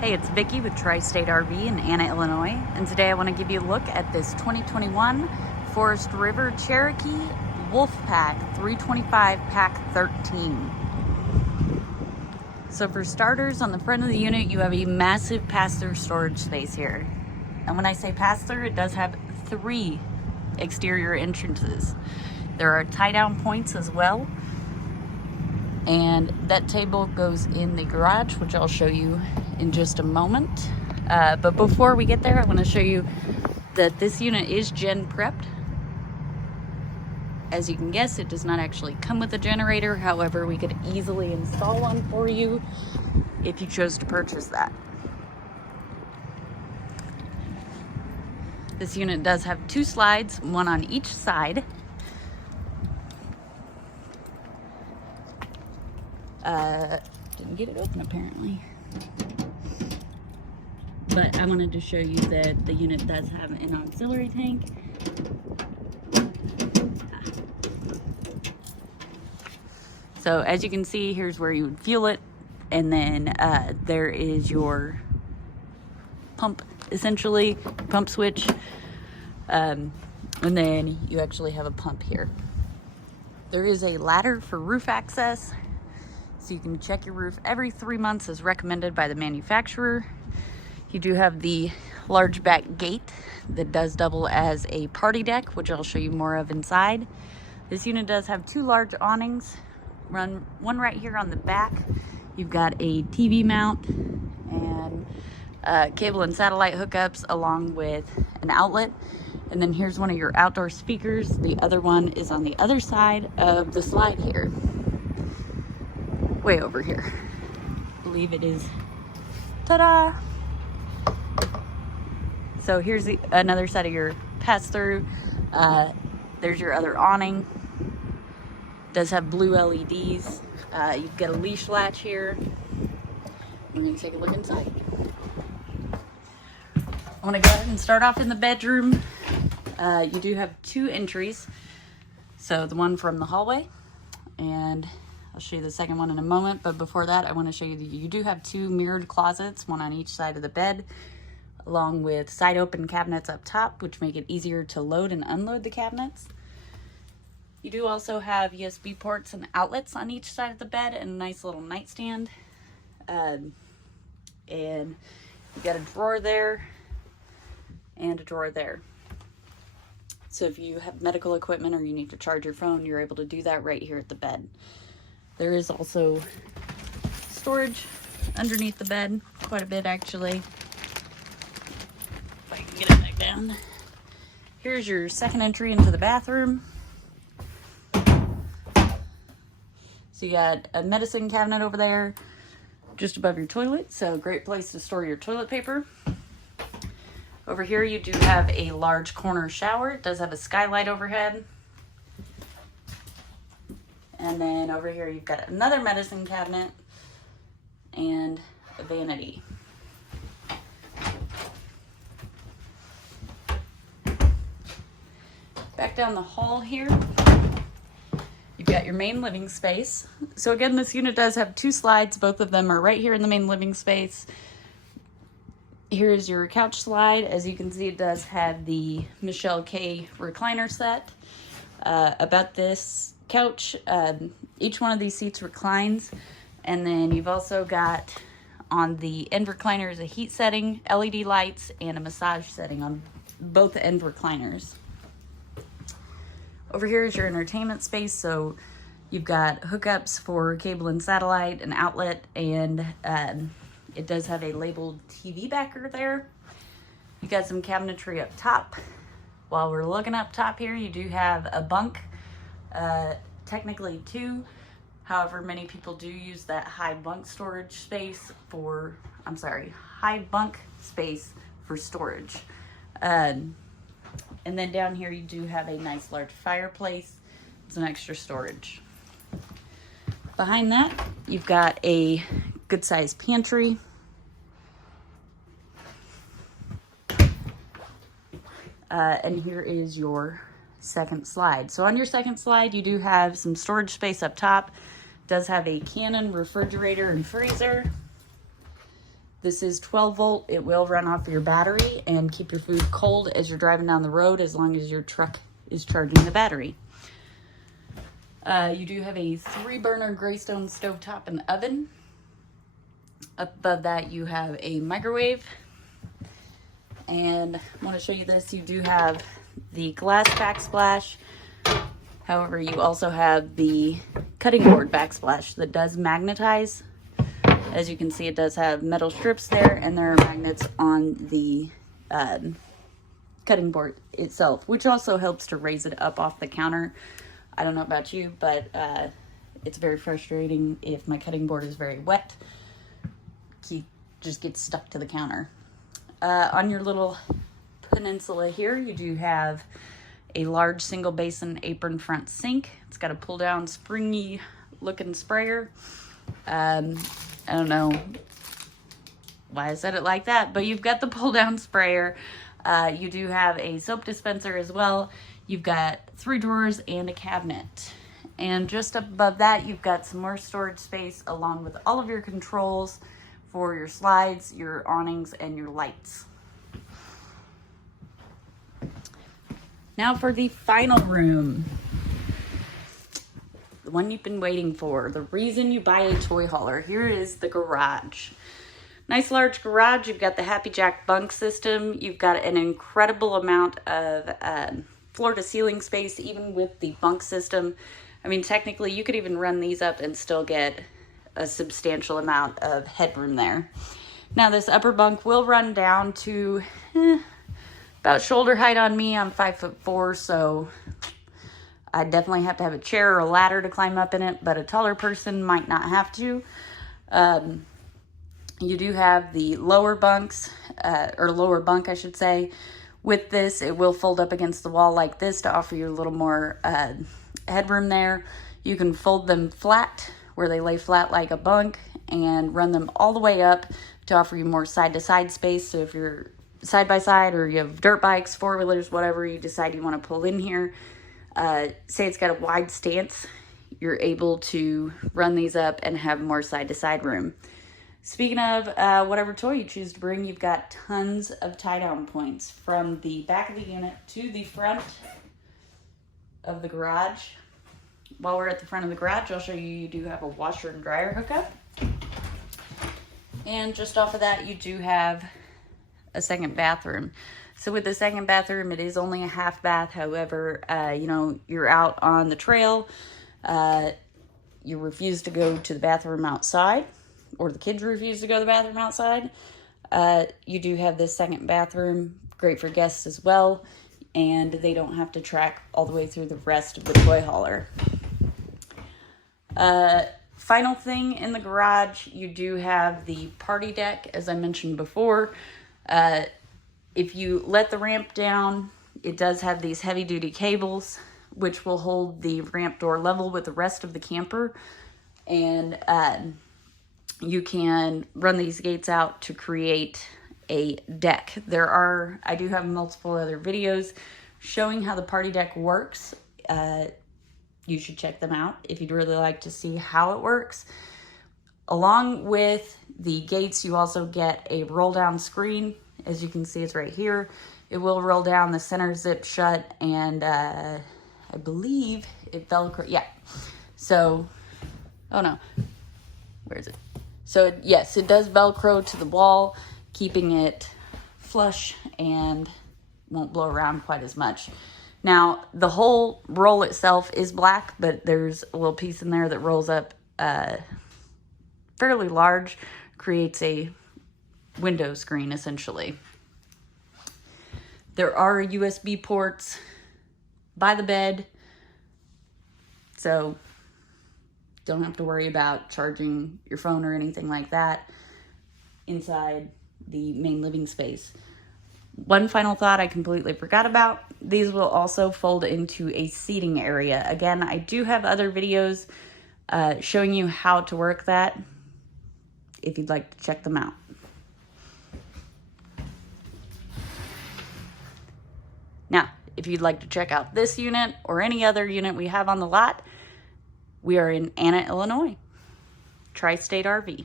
Hey, it's Vicki with Tri-State RV in Anna, Illinois, and today I want to give you a look at this 2021 Forest River Cherokee Wolfpack 325Pack13. So for starters, on the front of the unit, you have a massive pass-through storage space here. And when I say pass-through, it does have 3 exterior entrances. There are tie-down points as well. And that table goes in the garage, which I'll show you in just a moment. But before we get there, I want to show you that this unit is gen prepped. As you can guess, it does not actually come with a generator. However, we could easily install one for you if you chose to purchase that. This unit does have 2 slides, one on each side. Didn't get it open apparently. But I wanted to show you that the unit does have an auxiliary tank. So as you can see, here's where you would fuel it. And then there is your pump, essentially, pump switch. And then you actually have a pump here. There is a ladder for roof access. So you can check your roof every 3 months as recommended by the manufacturer. You do have the large back gate that does double as a party deck, which I'll show you more of inside. This unit does have 2 large awnings. One right here on the back. You've got a TV mount and cable and satellite hookups along with an outlet. And then here's one of your outdoor speakers. The other one is on the other side of the slide here. Way over here. I believe it is. Ta-da! So here's another set of your pass-through. There's your other awning. Does have blue LEDs. You've got a leash latch here. We're gonna take a look inside. I wanna go ahead and start off in the bedroom. You do have 2 entries. So the one from the hallway, and I'll show you the second one in a moment, but before that, I want to show you that you do have 2 mirrored closets, one on each side of the bed, along with side open cabinets up top, which make it easier to load and unload the cabinets. You do also have USB ports and outlets on each side of the bed and a nice little nightstand. And you've got a drawer there and a drawer there. So if you have medical equipment or you need to charge your phone, you're able to do that right here at the bed. There is also storage underneath the bed, quite a bit actually. If I can get it back down. Here's your second entry into the bathroom. So you got a medicine cabinet over there, just above your toilet, so great place to store your toilet paper. Over here you do have a large corner shower. It does have a skylight overhead. And then over here, you've got another medicine cabinet and a vanity. Back down the hall here, you've got your main living space. So again, this unit does have 2 slides. Both of them are right here in the main living space. Here's your couch slide. As you can see, it does have the Michelle K recliner set. About this couch, each one of these seats reclines, and then you've also got on the end recliners a heat setting, LED lights, and a massage setting on both end recliners. Over here is your entertainment space, so you've got hookups for cable and satellite, an outlet, and it does have a labeled TV backer there. You've got some cabinetry up top. While we're looking up top here, you do have a bunk. Technically 2, however, many people do use that high bunk space for storage. And then down here you do have a nice large fireplace, some extra storage. Behind that, you've got a good sized pantry. And here is your second slide. So on your second slide, you do have some storage space up top. It does have a Canon refrigerator and freezer. This is 12 volt. It will run off your battery and keep your food cold as you're driving down the road, as long as your truck is charging the battery. You do have a 3-burner Greystone stovetop and oven. Up above that, you have a microwave. And I want to show you this. You do have the glass backsplash. However, you also have the cutting board backsplash that does magnetize. As you can see, it does have metal strips there, and there are magnets on the cutting board itself, which also helps to raise it up off the counter. I don't know about you, but it's very frustrating if my cutting board is very wet. It just gets stuck to the counter. On your little peninsula here, you do have a large single basin apron front sink. It's got a pull down springy looking sprayer. I don't know why I said it like that, but you've got the pull down sprayer. You do have a soap dispenser as well. You've got 3 drawers and a cabinet. And just up above that, you've got some more storage space along with all of your controls for your slides, your awnings, and your lights. Now for the final room. The one you've been waiting for. The reason you buy a toy hauler. Here is the garage. Nice large garage. You've got the Happy Jack bunk system. You've got an incredible amount of floor to ceiling space, even with the bunk system. I mean, technically you could even run these up and still get a substantial amount of headroom there. Now this upper bunk will run down to about shoulder height on me. I'm 5'4", so I definitely have to have a chair or a ladder to climb up in it, but a taller person might not have to. You do have the lower bunks, or lower bunk, I should say. With this, it will fold up against the wall like this to offer you a little more headroom there. You can fold them flat, where they lay flat like a bunk, and run them all the way up to offer you more side-to-side space. So if you're side-by-side or you have dirt bikes, four-wheelers, whatever you decide you want to pull in here, say it's got a wide stance, you're able to run these up and have more side-to-side room. Speaking of whatever toy you choose to bring, you've got tons of tie-down points from the back of the unit to the front of the garage. While we're at the front of the garage, I'll show you, you do have a washer and dryer hookup. And just off of that, you do have a second bathroom. So with the second bathroom, it is only a half bath. However, you know, you're out on the trail, you refuse to go to the bathroom outside, or the kids refuse to go to the bathroom outside, you do have this second bathroom, great for guests as well, and they don't have to track all the way through the rest of the toy hauler. Final thing in the garage, you do have the party deck, as I mentioned before. If you let the ramp down, it does have these heavy-duty cables, which will hold the ramp door level with the rest of the camper, and you can run these gates out to create a deck. I do have multiple other videos showing how the party deck works. You should check them out if you'd really like to see how it works. Along with the gates, you also get a roll down screen. As you can see, it's right here. It will roll down, the center zip shut, and I believe it Velcro, yeah. So, oh no, where is it? So yes, it does Velcro to the wall, keeping it flush and won't blow around quite as much. Now, the whole roll itself is black, but there's a little piece in there that rolls up fairly large, creates a window screen essentially. There are USB ports by the bed, so don't have to worry about charging your phone or anything like that inside the main living space. One final thought I completely forgot about. These will also fold into a seating area. Again, I do have other videos showing you how to work that if you'd like to check them out. Now, if you'd like to check out this unit or any other unit we have on the lot, we are in Anna, Illinois, Tri-State RV.